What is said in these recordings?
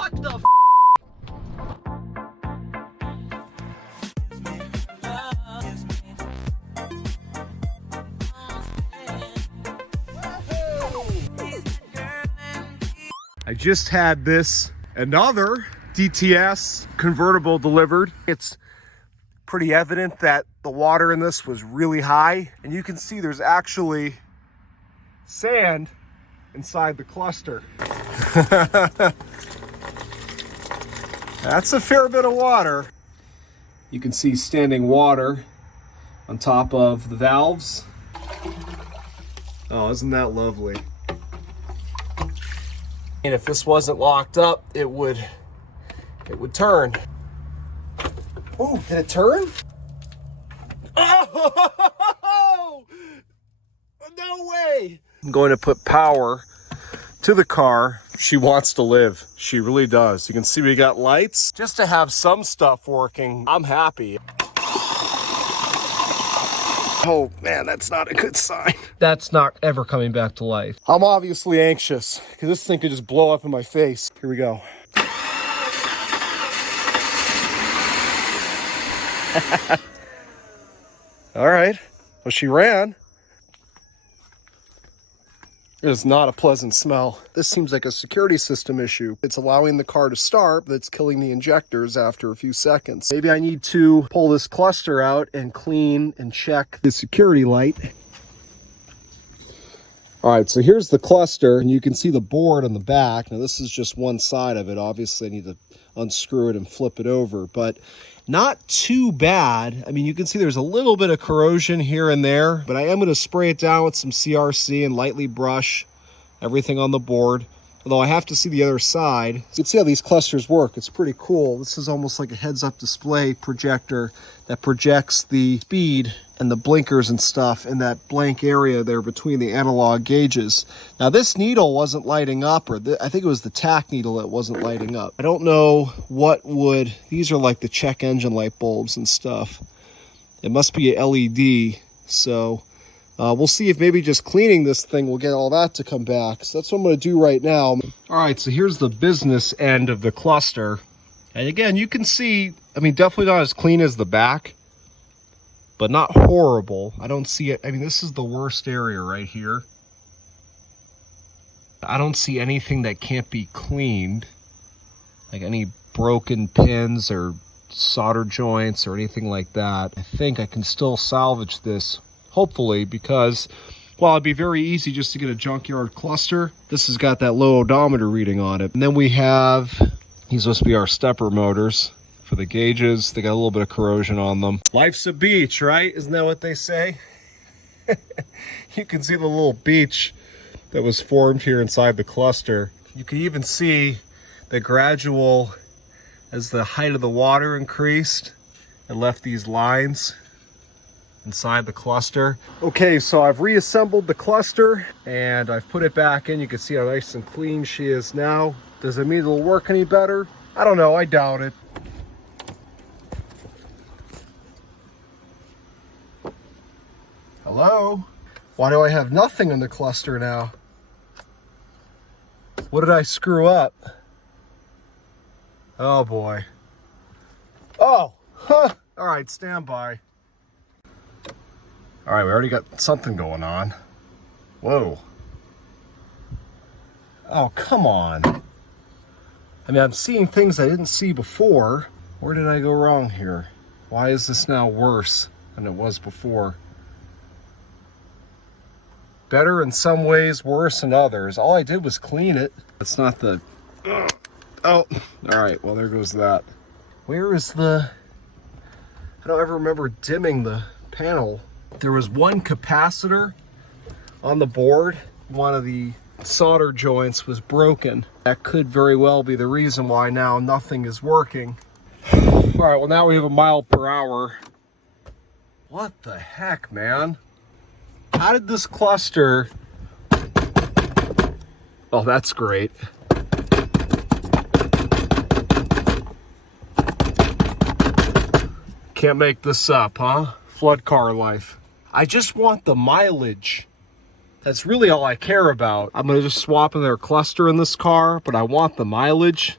What the f? I just had this another DTS convertible delivered. It's pretty evident that the water in this was really high, and you can see there's actually sand inside the cluster. That's a fair bit of water. You can see standing water on top of the valves. Oh, isn't that lovely? And if this wasn't locked up, it would turn. Oh, did it turn? Oh, no way. I'm going to put power to the car. She wants to live. She really does. You can see we got lights. Just to have some stuff working, I'm happy. Oh man, that's not a good sign. That's not ever coming back to life. I'm obviously anxious because this thing could just blow up in my face. Here we go. All right, well, she ran. It is not a pleasant smell. This seems like a security system issue. It's allowing the car to start, but it's killing the injectors after a few seconds. Maybe I need to pull this cluster out and clean and check the security light. All right, so here's the cluster, and you can see the board on the back. Now, this is just one side of it. Obviously, I need to unscrew it and flip it over, but not too bad. I mean, you can see there's a little bit of corrosion here and there, but I am going to spray it down with some CRC and lightly brush everything on the board. Although I have to see the other side. You can see how these clusters work. It's pretty cool. This is almost like a heads-up display projector that projects the speed and the blinkers and stuff in that blank area there between the analog gauges. Now this needle wasn't lighting up, or I think it was the tack needle that wasn't lighting up. I don't know what would, these are like the check engine light bulbs and stuff. It must be a LED, so we'll see if maybe just cleaning this thing will get all that to come back. So that's what I'm gonna do right now. All right, so here's the business end of the cluster. And again, you can see, I mean, definitely not as clean as the back, but not horrible. I don't see it. I mean, this is the worst area right here. I don't see anything that can't be cleaned, like any broken pins or solder joints or anything like that. I think I can still salvage this, hopefully, because while it'd be very easy just to get a junkyard cluster, this has got that low odometer reading on it. And then we have, these must be our stepper motors for the gauges. They got a little bit of corrosion on them. Life's a beach, right? Isn't that what they say? You can see the little beach that was formed here inside the cluster. You can even see the gradual, as the height of the water increased, it left these lines inside the cluster. Okay, so I've reassembled the cluster and I've put it back in. You can see how nice and clean she is now. Does it mean it'll work any better? I don't know, I doubt it. Hello? Why do I have nothing in the cluster now? What did I screw up? Oh boy. Oh, huh. All right, stand by. All right, we already got something going on. Whoa. Oh, come on. I mean, I'm seeing things I didn't see before. Where did I go wrong here? Why is this now worse than it was before? Better in some ways, worse in others. All I did was clean it. It's not the... Oh, all right, well, there goes that. Where is the... I don't ever remember dimming the panel. There was one capacitor on the board. One of the solder joints was broken. That could very well be the reason why now nothing is working. All right, well, now we have a mile per hour. What the heck, man? How did this cluster... Oh, that's great. Can't make this up, huh? Flood car life. I just want the mileage. That's really all I care about. I'm gonna just swap in their cluster in this car, but I want the mileage.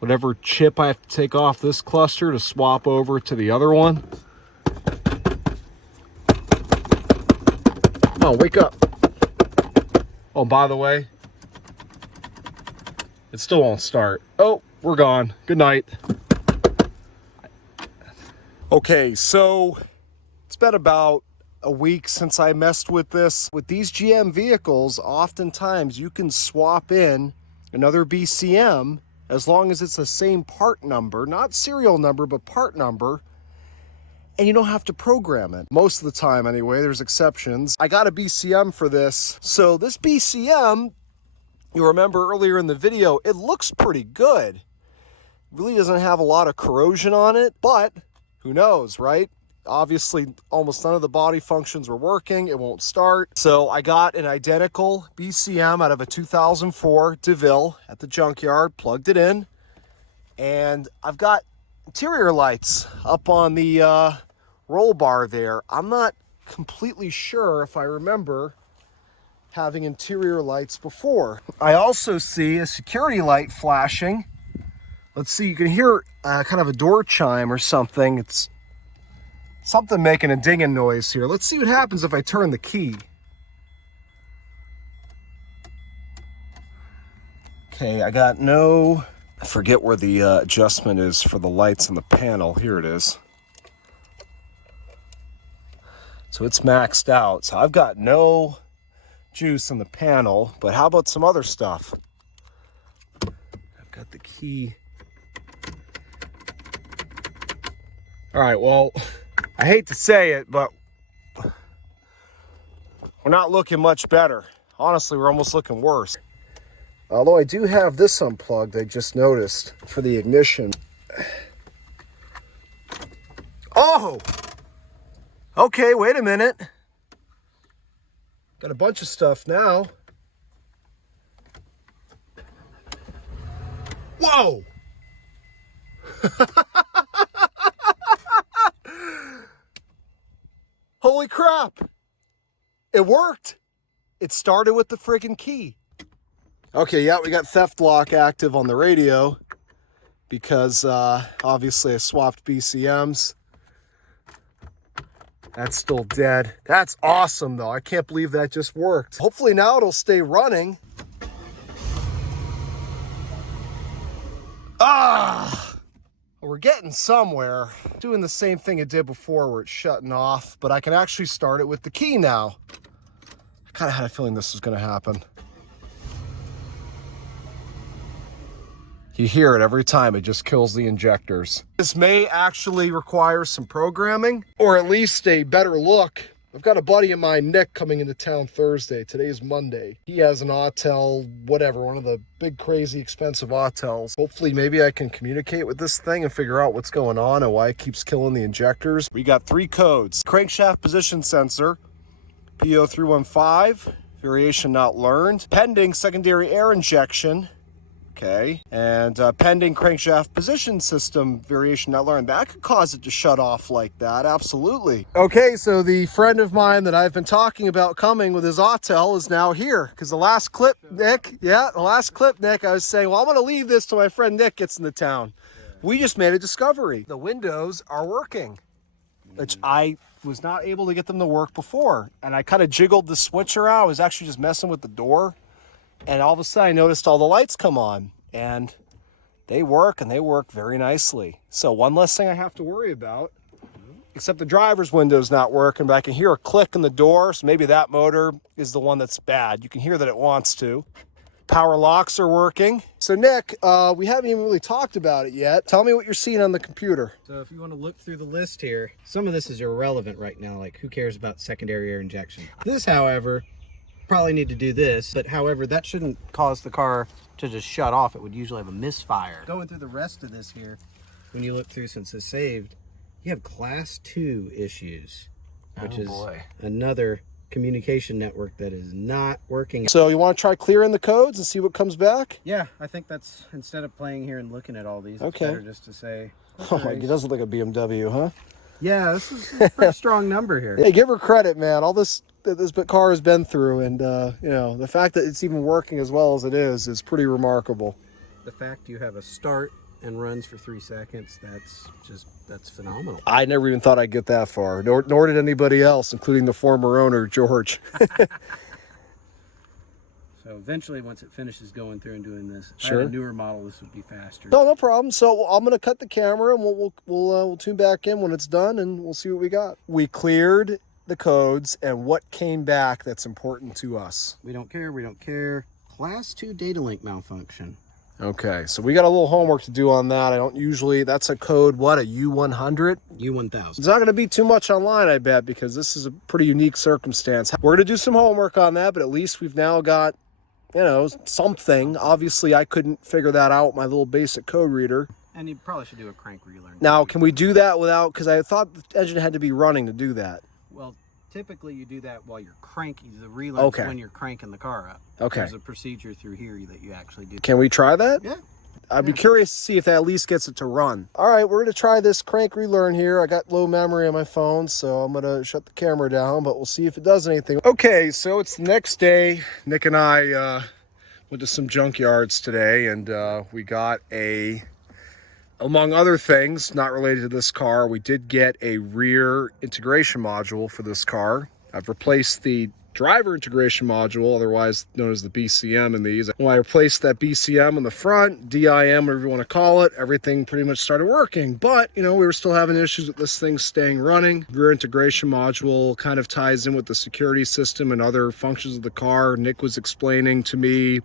whatever chip I have to take off this cluster to swap over to the other one. Come on, wake up. Oh, by the way, it still won't start. Oh, we're gone. Good night. Okay, so it's been about a week since I messed with this. With these GM vehicles, oftentimes you can swap in another BCM as long as it's the same part number, not serial number, but part number, and you don't have to program it. Most of the time anyway, there's exceptions. I got a BCM for this. So this BCM, you remember earlier in the video, it looks pretty good. Really doesn't have a lot of corrosion on it, but who knows, right? Obviously, almost none of the body functions were working. It won't start. So I got an identical BCM out of a 2004 DeVille at the junkyard, plugged it in, and I've got interior lights up on the roll bar there. I'm not completely sure if I remember having interior lights before. I also see a security light flashing. Let's see, you can hear kind of a door chime or something. It's something making a dinging noise here. Let's see what happens if I turn the key. Okay, I got no... I forget where the adjustment is for the lights on the panel. Here it is. So it's maxed out. So I've got no juice in the panel, but how about some other stuff? I've got the key. All right, well, I hate to say it, but we're not looking much better. Honestly, we're almost looking worse. Although I do have this unplugged, I just noticed, for the ignition. Oh! Okay, wait a minute. Got a bunch of stuff now. Whoa! Holy crap! It worked! It started with the friggin' key. Okay, yeah, we got theft lock active on the radio because obviously I swapped BCMs. That's still dead. That's awesome though. I can't believe that just worked. Hopefully now it'll stay running. Ah! We're getting somewhere. Doing the same thing it did before where it's shutting off, but I can actually start it with the key now. I kind of had a feeling this was going to happen. You hear it every time, it just kills the injectors. This may actually require some programming, or at least a better look. I've got a buddy of mine, Nick, coming into town Thursday. Today's Monday. He has an Autel, whatever, one of the big, crazy, expensive Autels. Hopefully, maybe I can communicate with this thing and figure out what's going on and why it keeps killing the injectors. We got 3 codes. Crankshaft position sensor, P0315, variation not learned. Pending secondary air injection. Okay, and pending crankshaft position system variation not learned. That could cause it to shut off like that, absolutely. Okay, so the friend of mine that I've been talking about coming with his Autel is now here. Because the last clip, Nick, I was saying, well, I'm going to leave this till my friend Nick gets into town. Yeah. We just made a discovery. The windows are working, which I was not able to get them to work before. And I kind of jiggled the switch around. I was actually just messing with the door. And all of a sudden I noticed all the lights come on and they work, and they work very nicely. So one less thing I have to worry about, except the driver's window's not working, but I can hear a click in the door. So maybe that motor is the one that's bad. You can hear that it wants to. Power locks are working. So Nick, we haven't even really talked about it yet. Tell me what you're seeing on the computer. So if you want to look through the list here, some of this is irrelevant right now. Like, who cares about secondary air injection? This, however, probably need to do this, but however, that shouldn't cause the car to just shut off. It would usually have a misfire. Going through the rest of this here, when you look through since it's saved, you have class 2 issues, which is another communication network that is not working. So you want to try clearing the codes and see what comes back? Yeah, I think that's, instead of playing here and looking at all these, okay, it's better just to say, oh my, it does look like a BMW, huh? Yeah, this is a pretty strong number here. Hey, give her credit, man. All this car has been through, and you know, the fact that it's even working as well as it is pretty remarkable. The fact you have a start and runs for 3 seconds, that's phenomenal. I never even thought I'd get that far, nor did anybody else, including the former owner, George. So eventually, once it finishes going through and doing this, if I Sure. had a newer model, this would be faster. No problem. So I'm gonna cut the camera, and we'll tune back in when it's done, and we'll see what we got. We cleared the codes, and what came back that's important to us. We don't care. We don't care. Class 2 data link malfunction. Okay, so we got a little homework to do on that. I don't usually. That's a code. What, a U100? U1000. It's not going to be too much online, I bet, because this is a pretty unique circumstance. We're going to do some homework on that, but at least we've now got, you know, something. Obviously, I couldn't figure that out with my little basic code reader. And you probably should do a crank relearn. Now, can we do that without, because I thought the engine had to be running to do that. Well, typically you do that while you're cranking. The relearn Okay. when you're cranking the car up. Okay. There's a procedure through here that you actually do. Can we try that? Yeah. I'd be curious to see if that at least gets it to run. All right, we're going to try this crank relearn here. I got low memory on my phone, so I'm going to shut the camera down, but we'll see if it does anything. Okay, so it's the next day. Nick and I went to some junkyards today, and we got among other things, not related to this car, we did get a rear integration module for this car. I've replaced the driver integration module, otherwise known as the BCM in these. When I replaced that BCM in the front, DIM, whatever you want to call it, everything pretty much started working. But, you know, we were still having issues with this thing staying running. Rear integration module kind of ties in with the security system and other functions of the car. Nick was explaining to me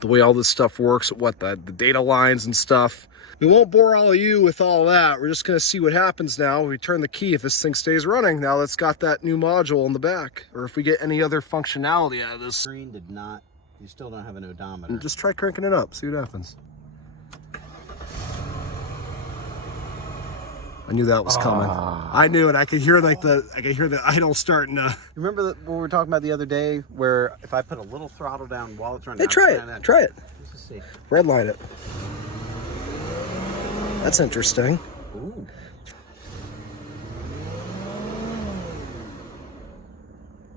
the way all this stuff works, the data lines and stuff. We won't bore all of you with all that. We're just going to see what happens now. We turn the key if this thing stays running. Now that's got that new module in the back. Or if we get any other functionality out of this. Screen did not. You still don't have an odometer. Just try cranking it up. See what happens. I knew that was coming. I knew it. I could hear the idle starting to. Remember what we were talking about the other day, where if I put a little throttle down while it's running? Hey, try it. Try it. Let's see. Redline it. That's interesting. Ooh.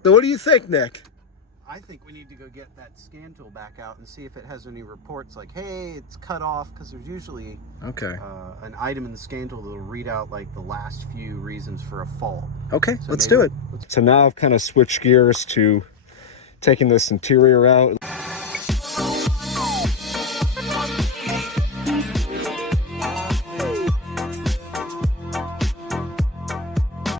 So what do you think, Nick? I think we need to go get that scan tool back out and see if it has any reports like, hey, it's cut off, because there's usually an item in the scan tool that will read out like the last few reasons for a fault. Okay, So let's do it. let's- So now I've kind of switched gears to taking this interior out.